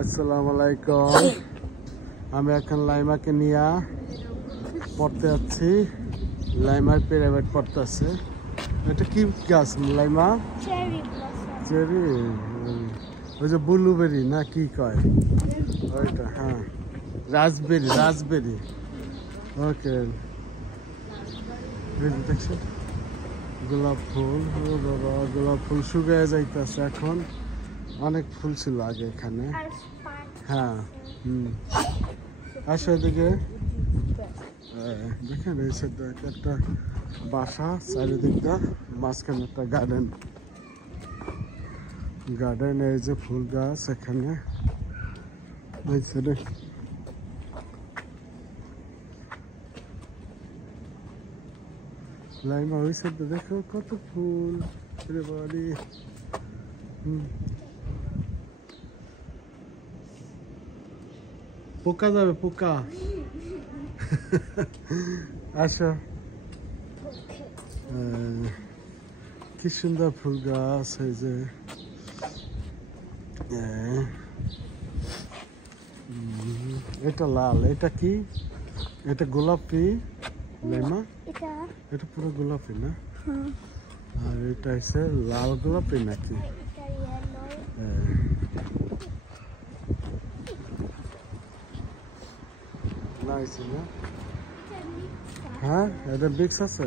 আসসালামু আলাইকুম। আমি এখন লাইমাকে নিয়ে পড়তে যাচ্ছি। লাইমার প্রাইভেট পড়তেছে। এটা কি গাছ লাইমা? চেরি। ওই যে ব্লুবেরি না কি কয় ওইটা? হ্যাঁ, রাজবেরি। ওকে, দেখছেন গোলাপ ফুল। ও বাবা, গোলাপ ফুল শুকিয়ে যাইতেছে এখন। অনেক ফুল ছিল আগে এখানে। হ্যাঁ, আসো এদিকে। দেখেন এই সাইডে একটা বাসা, চারিদিকটা মাঝখানে একটা গার্ডেন। এই যে ফুল গাছ এখানে এই সাইডে। লাইমা ওই সাইডে দেখো কত ফুল রে বাড়ি। পোকা যাবে, পোকা। আসো। কি সুন্দর ফুল গাছ। এই যে এটা লাল, এটা কি? এটা গোলাপি লাইমা? এটা পুরো গোলাপি না? আর এটা হচ্ছে লাল গোলাপি নাকি? না, হ্যাঁ, এটা বিক্স আছে।